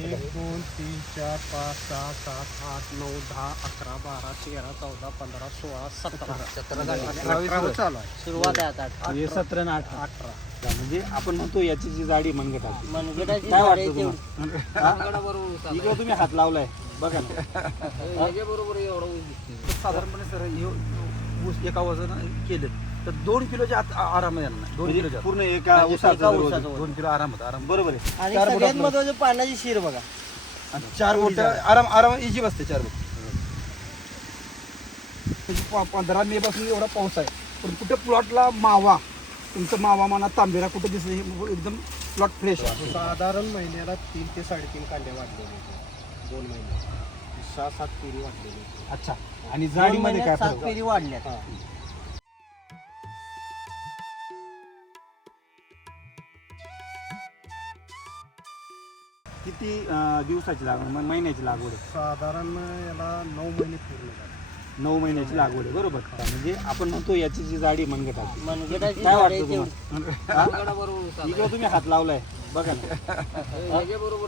एक दोन तीन चार पाच सहा सात आठ नऊ दहा अकरा बारा तेरा चौदा पंधरा सोळा सतरा सतरा झाली. अठरावं चालू आहे. सुरुवात आहे आता हे सतरा आणि अठरा. अठरा म्हणजे आपण म्हणतो याची जी जाडी मनगटाची. काय झाडे वाटतं तेवढी- तुम्हाला? इकडे तुम्ही हात लावलाय. बघा ना. याच्याबरोबर एवढं ऊस दिसते. साधारणपणे सर हे ऊस एका वजन केलं तर दोन किलोच्या आत आ- आराम आहे यांना दोन म्हणजे किलोच्या पूर्ण एका म्हणजे उसाचं एका वजन. उसाचं वजन. दोन किलो आराम होता आराम बरोबर आहे. आणि चार बोटं सगळ्यात आपलं. महत्वाचं पानाची शिर बघा. आणि चार बोट आराम आराम इजी बसते चार बोट. म्हणजे प- पंधरा मे पासून एवढा पाऊस आहे. पण कुठे प्लॉटला मावा. तुमचं मावा म्हणा तांबेरा कुठे दिसत हे एकदम प्लॉट फ्रेश आहे. साधारण महिन्याला तीन ते साडेतीन कांदे वाढलेले होते. दोन महिने. सहा सात पेरी वाढलेली होती. अच्छा. आणि दोन जाडीमध्ये काय महिन्यात सात फरक पेरी वाढल्यात किती अं, दिवसाची लागवड म- महिन्याची लागवड आहे? साधारण याला नऊ महिने पूर्ण झाले. नऊ महिन्याची लागवड आहे बरोबर. म्हणजे आपण म्हणतो याची जी जाडी मनगटाची. मनगटाची काय वाटतं तुम्हाला? इकडे तुम्ही हात लावलाय बघा ना.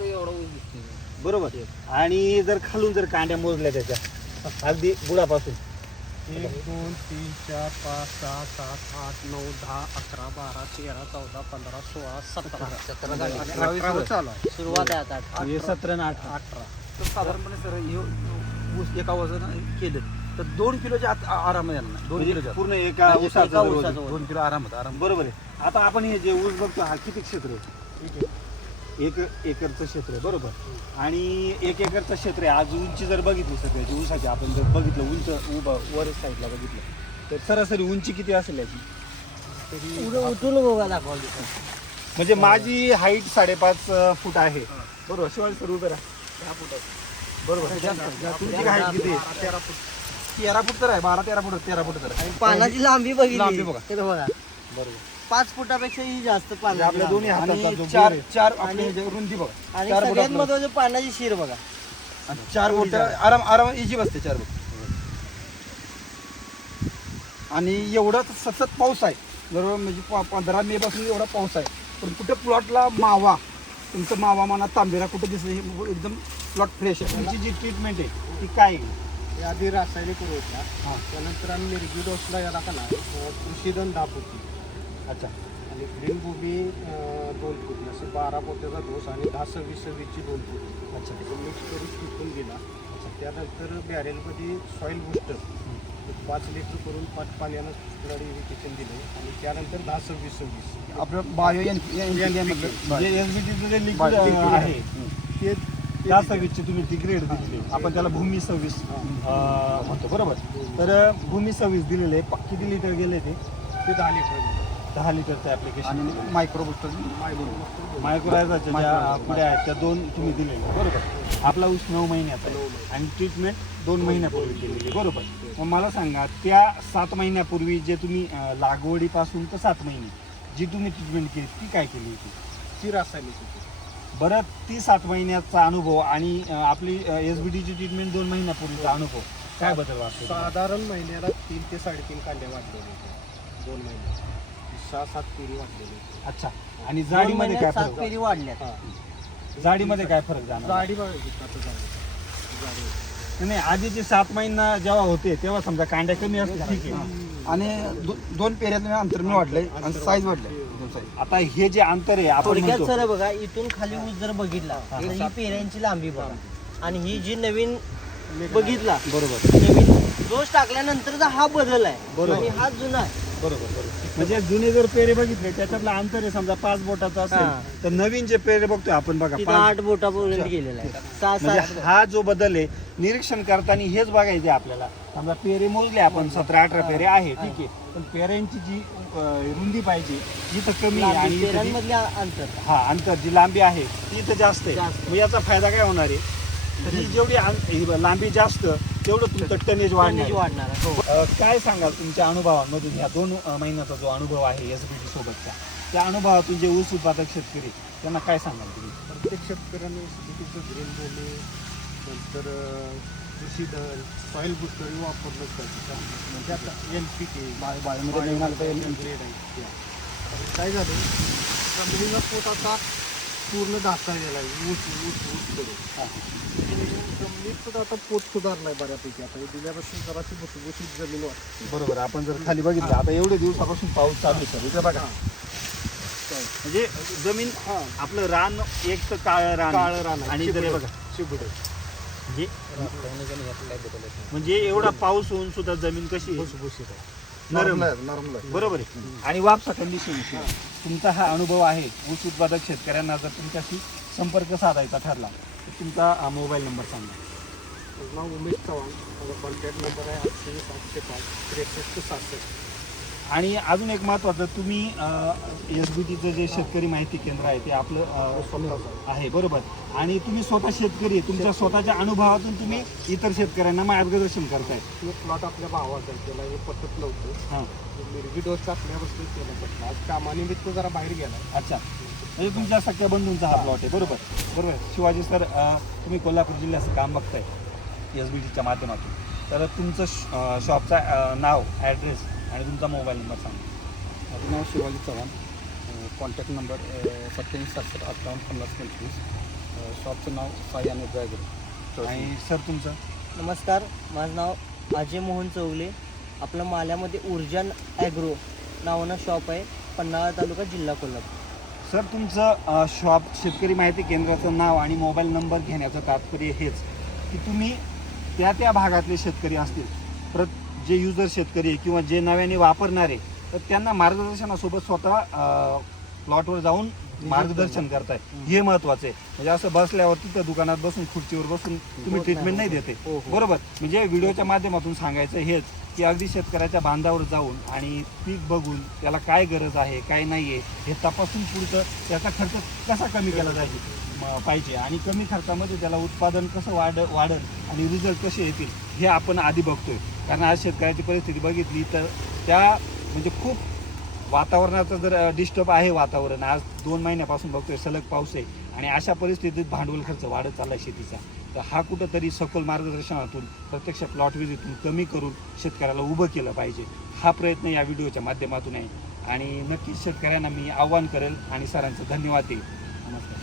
एवढं ऊस दिसते. बरोबर. आणि जर खालून जर कांड्या मोजल्या त्याच्या अगदी बुडापासून. एक दोन तीन चार पाच सहा सात आठ नऊ दहा अकरा बारा तेरा चौदा पंधरा सोळा सतरा. सतरा. झाली. अठरावं चालू आहे. सुरुवात आहे आता. हे सतरा आणि अठरा. अठरा. तर साधारणपणे सर हे ऊस एका वजन केलं. तर दोन किलोच्या आत आ- आराम आहे यांना. दोन म्हणजे किलोच्या आत. पूर्ण एका म्हणजे एका वजन. दोन किलो आराम होता आराम. बरोबर आहे. आता आपण हे जे ऊस बघतो हा किती क्षेत्र आहे? ठीक आहे. एक एकरचं क्षेत्र आहे बरोबर. आणि एक एकरचं क्षेत्र आहे. आज उंची जर बघितली सगळ्याची ऊसाची आपण जर बघितलं उंच उभं वर साईडला बघितलं तर सरासरी उंची किती असेल याची? म्हणजे माझी हाईट साडेपाच फूट आहे. बरोबर? शिवाय सर उभे राहा. बरोबर? तुमची हाईट किती आहे? बारा तेरा फूट. तेरा फूट तर आहे. बारा तेरा फूट तेरा फूट तर आहे. पानाची लांबी लांबी बघितली बघा. तर बघा. बरोबर. पाच फुटापेक्षाही जास्त म्हणजे पानाची आपल्या दोन्ही. हाताचा आणि चार बोर आहे, चार आपली रुंदी बघा आणि चार बोट सगळ्यात आपलं. महत्वाचं पानाची शिर बघा. आणि चार बोट आराम आराम इजी बसते चार बोट. आणि एवढं सतत पाऊस आहे. बरोबर? म्हणजे प- पंधरा मे पासून एवढा पाऊस आहे. पण कुठे प्लॉटला मावा तुमचं मावा म्हणा तांबेरा कुठे दिसत हे एकदम प्लॉट फ्रेश आहे. तुमची जी ट्रीटमेंट आहे ती काय आहे? हे आधी रासायनिक होत्या हां. त्यानंतर आम्ही मिरगी डोसला याला का ना कृषीधन दहा फुटी अच्छा. आणि ग्रीन भूमी अं, दोन फुटी असे बारा पोत्याचा डोस आणि दहा सव्वीस सव्वीसची दोन फुटी अच्छा. तो मिक्स करून टिकून दिला त्यानंतर बॅरेलमध्ये सॉईल बुस्टर पाच लिटर करून पाच पाण्यानं इरिगेशन दिलं. आणि त्यानंतर दहा सव्वीस सव्वीस. आपलं बायो एन एसबीटीचं जे लिक्विड आहे ते त्या सव्वीसची तुम्ही ती ग्रेड दिलेली. आपण त्याला भूमी सव्वीस म्हणतो. बरोबर? तर भूमी सव्वीस दिलेले किती लिटर गेले ते? ते दहा लिटर दहा लिटरचं ऍप्लिकेशन आणि मायक्रो बुस्टर मायक्रोरायझरच्या ज्या पुढ्या आहेत त्या दोन तुम्ही दिलेल्या. बरोबर. आपला ऊस नऊ महिन्याचा आहे आणि ट्रीटमेंट दोन महिन्यापूर्वी केलेली. आहे. बरोबर. मग मला सांगा त्या सात महिन्यापूर्वी जे तुम्ही अं, लागवडीपासून तर सात महिने जी तुम्ही ट्रीटमेंट केली ती काय केली होती? ती रासायनिक होती. बरं ती सात महिन्याचा अनुभव आणि अं, आपली एस बी टीची ट्रीटमेंट दोन महिन्यापूर्वीचा अनुभव काय बदल वाटतो? साधारण महिन्याला तीन ते साडेतीन कांदे वाढलेले होते. दोन महिने. सहा सात पेरी वाढलेली अच्छा. आणि जाडीमध्ये काय सात फरक पेरी वाढल्यात. हा. जाडीमध्ये काय फरक जाणार जाडी आता जाडी. नाही आधीचे सात महिना जेव्हा होते तेव्हा समजा कांड्या कमी असते ठीक आहे. आणि दो- दोन पेऱ्यातलं अंतर मी वाढलंय आणि साईज वाढलंय. आता हे जे अंतर आहे आपण थोडक्यात म्हणतो. सर बघा इथून खाली ऊस जर बघितला तर ही पेऱ्यांची लांबी बघा. आणि ही जी नवीन बघितला बरोबर. नवीन डोस टाकल्यानंतरचा हा बदल आहे. बरोबर. आणि हा जुना आहे. बरोबर बरोबर. म्हणजे जुने जर पेरे बघितले त्याच्यातलं अंतर आहे समजा पाच बोटाचं. असेल तर नवीन जे पेरे बघतोय आपण बघा तिथं पाच आठ बोटापर्यंत गेलेला आहे. सहा म्हणजे सात हा जो बदल आहे निरीक्षण करताना हेच बघायचे आपल्याला. समजा पेरे मोजले आपण सतरा अठरा पेरे आहे ठीक आहे. पण पेऱ्यांची जी अं, रुंदी पाहिजे ती तर कमी आहे. आणि लांबी, इथं जी- पेऱ्यांमधले अंतर. हा अंतर जी लांबी आहे ती तर जास्त आहे. जास्त. मग याचा फायदा काय होणार आहे? तर ही जेवढी ही लांबी जास्त तेवढं तुमचं टनेज वाढणार टनेज आहे. वाढणार आहे. हो. अ, काय सांगाल तुमच्या अनुभवामधून ह्या दोन अ, महिन्याचा जो अनुभव आहे एस बी टी सोबतचा त्या अनुभवातून जे ऊस उत्पादक शेतकरी त्यांना काय सांगाल तुम्ही प्रत्येक शेतकऱ्याने सिटीचं ग्रीन भूमी नंतर अं, कृषीधन सॉईल बुस्टरी वापरलंच पाहिजे म्हणजे आता एन पी के ग्रेड आहे त्या. तर काय झालं जमिनीचा पोट आता पूर्ण ढाचा गेला ऊस ऊस ऊस करून सुद्धा आता पोट सुधारलाय बऱ्यापैकी. आता हे दिल्यापासून जराशी भुसभुशीत जमीन वाटते बरोबर. आपण जर खाली बघितलं आता एवढे दिवसापासून पाऊस चालू आहे सर. इथे बघा. म्हणजे जमीन आपलं रान एक तर काळं रान काळं रान आहे. आणि चिबुड. बघा. चिबुड म्हणजे म्हणजे एवढा पाऊस होऊन सुद्धा जमीन कशी आहे? भुसभुशीत आहे. नरम. आहे. बरोबर आहे. आणि वापसा कंडिशन तुमचा हा अनुभव आहे ऊस उत्पादक शेतकऱ्यांना जर तुमच्याशी संपर्क साधायचा ठरला तर तुमचा मोबाईल नंबर सांगा. नाव उमेश चव्हाण माझा कॉन्टॅक्ट नंबर आहे आठशे सातशे पाच त्रेसष्ट सहासष्ट आणि अजून एक महत्त्वाचं तुम्ही एस बी टीचं जे शेतकरी माहिती केंद्र आहे ते आपलं अ, आहे बरोबर. आणि तुम्ही स्वतः शेतकरी आहे तुमच्या स्वतःच्या अनुभवातून तुम्ही इतर शेतकऱ्यांना मार्गदर्शन करताय. प्लॉट आपल्या भावाचा त्याला हे पटत नव्हतं हां. मिरगी डोस केलं पटलं आज कामानिमित्त जरा बाहेर गेलाय अच्छा. म्हणजे तुमच्या सख्या बंधूंचा हा प्लॉट आहे बरोबर. बरोबर. शिवाजी सर अ, तुम्ही कोल्हापूर जिल्ह्याचं काम बघताय एस बी टीच्या माध्यमातून. तर तुमचं श- अ, शॉपचा अ, नाव ॲड्रेस आणि तुमचा मोबाईल नंबर सांगा. माझं नाव शिवाजी चव्हाण कॉन्टॅक्ट नंबर सत्याऐंशी सातशे अठ्ठावन्न पन्नास पंचवीस. शॉपचं नाव साई आणि ड्रायगर आणि सर तुमचं? नमस्कार माझं नाव अजय मोहन चौगले. आपलं माल्यामध्ये ऊर्जा ॲग्रो नावानं शॉप आहे पन्हाळा तालुका जिल्हा कोल्हापूर. सर तुमचं शॉप शेतकरी माहिती केंद्राचं नाव आणि मोबाईल नंबर घेण्याचं तात्पर्य हेच की तुम्ही त्या त्या भागातले शेतकरी असतील. प्रत जे युजर शेतकरी किंवा जे नव्याने वापरणारे तर त्यांना मार्गदर्शनासोबत स्वतः प्लॉटवर जाऊन मार्गदर्शन करताय हे महत्वाचं आहे. म्हणजे असं बसल्यावर तिथं दुकानात बसून खुर्चीवर बसून तुम्ही ट्रीटमेंट नाही देते. हो, हो. बरोबर? म्हणजे व्हिडिओच्या माध्यमातून सांगायचं हेच की अगदी शेतकऱ्याच्या बांधावर जाऊन आणि पीक बघून त्याला काय गरज आहे काय नाही आहे हे तपासून पुढचं त्याचा खर्च कसा कमी केला जायचे म- पाहिजे. आणि कमी खर्चामध्ये त्याला उत्पादन कसं वाढ वाढल आणि रिझल्ट कसे येतील हे आपण आधी बघतोय. कारण आज शेतकऱ्याची परिस्थिती बघितली तर त्या म्हणजे खूप वातावरणाचं जर डिस्टर्ब आहे वातावरण. आज दोन महिन्यापासून बघतोय सलग पाऊस आहे आणि अशा परिस्थितीत भांडवल खर्च वाढत चालला शेतीचा. तर हा कुठंतरी सखोल मार्गदर्शनातून प्रत्यक्ष प्लॉट विजेतून कमी करून शेतकऱ्याला उभं केलं पाहिजे. हा प्रयत्न या व्हिडिओच्या माध्यमातून आहे. आणि नक्कीच शेतकऱ्यांना मी आव्हान करेल आणि सरांचं धन्यवाद देईल. नमस्कार.